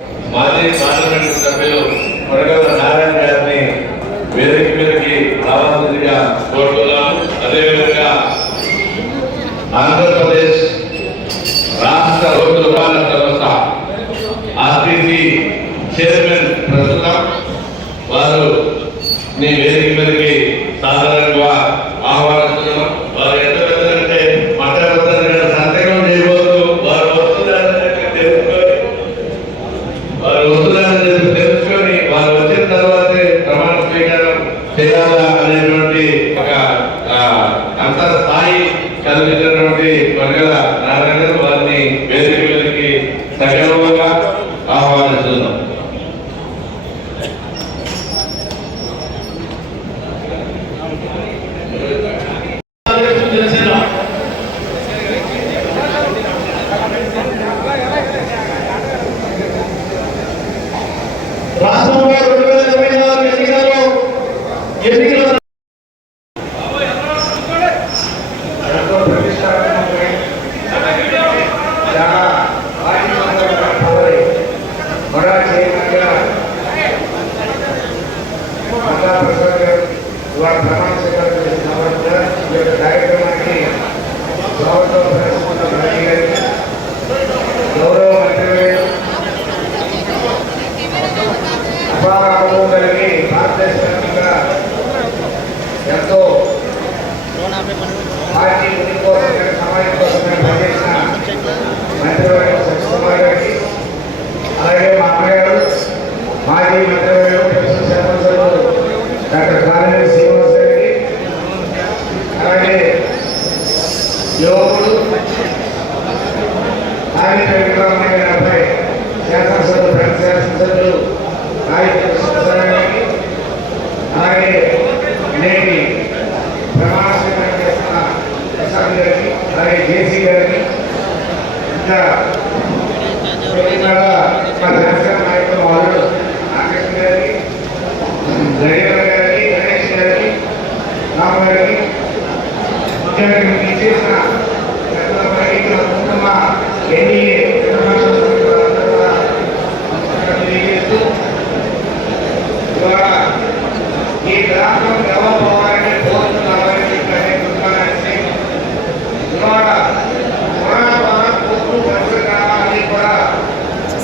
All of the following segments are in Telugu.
మాజీ పార్లమెంట్ సభ్యులు కొరగల నారాయణ గారిని వేదిక మీదకి రావాల్సిందిగా కోరుతున్నాను. అదేవిధంగా ఆంధ్రప్రదేశ్ రాష్ట్ర రోడ్డు రవాణా సంస్థ ఆర్టీసీ చైర్మన్ ప్రస్తుతం వారు నీ వేదిక మీదకి సాధారణంగా ఆహ్వానిస్తున్నాం. వారు ఎంత పెద్దలంటే మట్టబద్దలు సంతకం చేయబోతూ వారు వస్తున్నారని తెలుసుకొని వారు వచ్చిన తర్వాతే ప్రమాణ స్వీకారం చేయాలా అనేటువంటి ఒక అంతర్స్థాయి కలిగినటువంటి కొరగల నారాయణ గారు వారిని వేదిక మీదకి సగర్వంగా ఆహ్వానిస్తున్నాం. రాష్ట్రంలో 2024 ఎన్నికల కార్యక్రమానికి గౌరవ మంత్రి అపారం కలిగి భారతదేశంగా ఎంతో పార్టీ ఉనికి కోసం సమాజం కోసం పనిచేసిన మంత్రివర్గం సత్యకుమార్ గారికి, అలాగే మా అమ్మగారు మాజీ మంత్రివర్గం సర్పంచులు డాక్టర్ కాళేశ్వర శ్రీనివాస్ గారికి, అలాగే యువకుడు ఆదిత్య విక్రమయ్య గారిపై శాసనసభ్యులు ప్రతి శాసనసభ్యులు అలాగే నేటి ప్రమాణ స్వీకారం చేస్తున్న ప్రసాద్ గారికి, అలాగే జేసీ గారికి, ఇంకా మా జనసేన నాయకులు వాళ్ళు నాగేశ్వర గారికి, గడియల గారికి, గణేష్ గారికి, రామ్ గారికి, ముఖ్యంగా చేసిన కుటుంబ ఎన్డీఏ తెలియజేస్తూ ఇవాళ ఈ గ్రామం దేవభావాన్ని పోతున్నారని ఇవాళ కరోనా ద్వారా కోర్టు పరిసర గ్రామాన్ని కూడా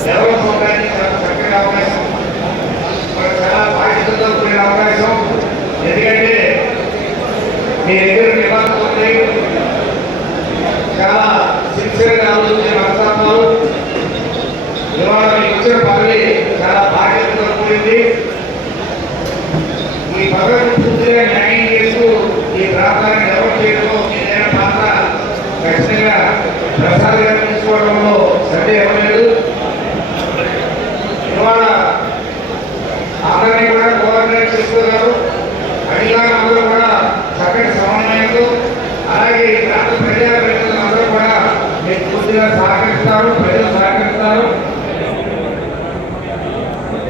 దేవభావాన్ని చాలా చక్కగా అవకాశం, చాలా బాధ్యతతో కూడిన అవకాశం. ఎందుకంటే మీ దగ్గర నివాసం ఉంది, చాలా సిన్సియర్గా ఆలోచించే మనస్తత్వాలు. ఇవాళ మీకు ఇచ్చిన పదవి చాలా బాధ్యతతో కూడింది. ఈ పదవిని పూర్తిగా న్యాయం చేస్తూ ఈ ప్రాంతాన్ని డెవలప్ చేయడంలో ఏదైనా పాత్ర ఖచ్చితంగా ప్రసాద్ గారు తీసుకోవడంలో సందేహం లేదు. ఇవాళ అందరినీ కూడా కోఆర్డినేట్ చేస్తున్నారు. అధికారులందరూ కూడా చక్కటి సమన్వయంతో, అలాగే ఈ ప్రాంత ప్రజాప్రతినిధులు అందరూ కూడా మీకు పూర్తిగా సహకరిస్తారు, ప్రజలు సహకరిస్తారు.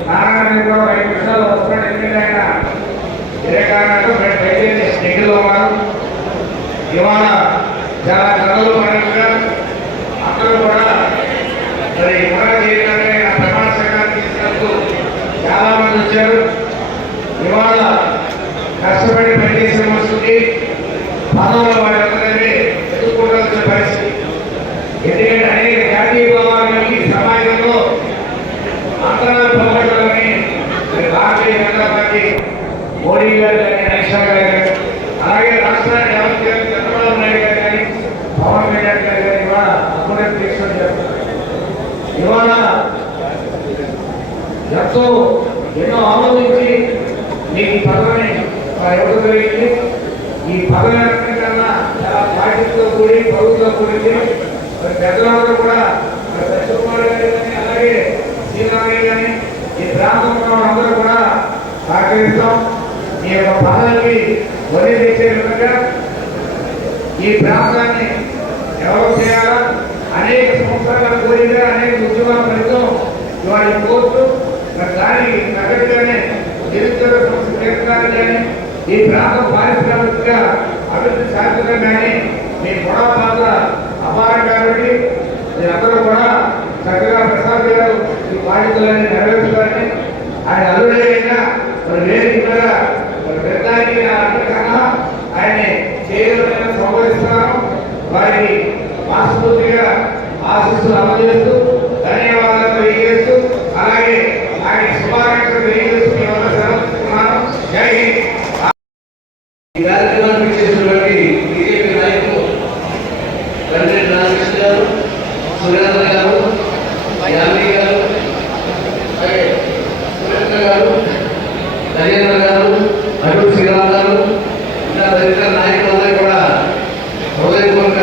నారాయణ కూడా 5 నిమిషాలు వస్తున్నాడు. ఎందుకంటే ఆయన ఇదే కారణంగా మేము దయచేసి స్నేహితులు ఉన్నారు. ఇవాళ చాలా కథలు పరంగా అందరూ కూడా మరి కూడా చేయాలంటే ప్రమాణ స్వీకారం తీసుకెళ్తూ చాలా మంది వచ్చారు. ఇవాళ కష్టపడి పనిచేసే వస్తుంది పదవుల వాళ్ళందరినీ ఎదుర్కోవాల్సిన పరిస్థితి. ఎందుకంటే అనేక జాతీయ భావాలకి సమాజంలో అంతరాలు పోగొట్టాలని భారతీయ జనతా పార్టీ మోడీ గారు కానీ, అమిత్ షా గారు కానీ, అలాగే రాష్ట్రాన్ని డెవలప్ చేయాలని చంద్రబాబు నాయుడు గారు కానీ, పవన్ కళ్యాణ్ గారు కానీ ఇవాళ అప్పుడేపు తీసుకొని చెప్తారు. ఇవాళ ఎంతో ఎన్నో ఆలోచించి మీకు ఈ పదవిని ఇవ్వడం జరిగింది. ఈ పదవి కన్నా చాలా బాధ్యతతో కూడి ప్రభుత్వంతో కూడింది. మరి పెద్దలందరూ కూడా సత్యకుమార్ గారు కానీ, అలాగే శ్రీరామయ్య కానీ, ఈ ప్రాంతంలో అందరూ కూడా సహకరిస్తాం. మీ యొక్క పదవికి వరి తెచ్చే విధంగా ఈ ప్రాంతాన్ని డెవలప్ చేయాలా, అనేక సంవత్సరాల కోరిక, అనేక ఉద్యమాల ఫలితం ఇవాళ కోర్టు. మరి దానికి తగ్గట్టుగానే నిరుద్యోగ సమస్య తీర్చడానికి కానీ, ఈ ప్రాంతం పారిశ్రామిక అభివృద్ధి సాధించడం కానీ మీ గొడవ పాత్ర అపారం కాబట్టి మీరందరూ కూడా చక్కగా ప్రసాద్ గారు ఈ బాధ్యతలన్నీ నెరవేర్చుతారని ఆయన అల్లుడైనా మరి వేదిక మీద మరి పెద్దానికి నా అర్థకన్నా ఆయన్ని చేయగలమైన సౌకరిస్తున్నాను. వారికి మనస్ఫూర్తిగా ఆశీస్సులు అందజేస్తూ ధన్యవాదాలు తెలియజేస్తూ అలాగే ఆయన శుభాకాంక్షలు తెలియజేస్తూ మీ వల్ల సెలవుతున్నాను. జై హింద్. ఈ కార్యక్రమానికి చేసినటువంటి బీజేపీ నాయకులు వెంకట రామకృష్ణ గారు, సురేంద్ర గారు, యామి గారు, సురేంద్ర గారు, నరేంద్ర గారు, అటూరు శ్రీరామ్ గారు, ఇంకా తదితర నాయకులందరూ కూడా హృదయపూర్వక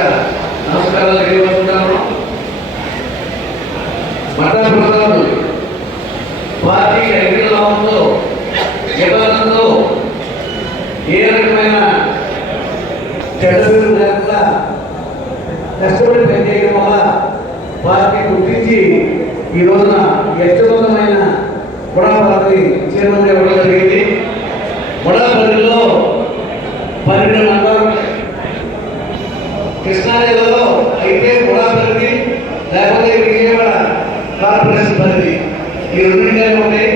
నమస్కారాలు తెలియజేస్తున్నాను. మఠా ప్రసాద్ పార్టీ అగ్నిలాభంతో నిబంధనతో ఏ రకమైన చెడ్డలు లేకుండా కష్టపడి పనిచేయడం వల్ల పార్టీ గుర్తించి ఈ రోజున వ్యక్తిగతమైన గుణాభారతి చైర్మన్ ఇవ్వడం జరిగింది. గుణాభరిలో 12 మండలం కృష్ణా జిల్లాలో అయితే గుణాభరితి లేకపోతే విజయవాడ కార్పొరేషన్ పరిధి ఈ రెండింటిలో ఉంటాయి.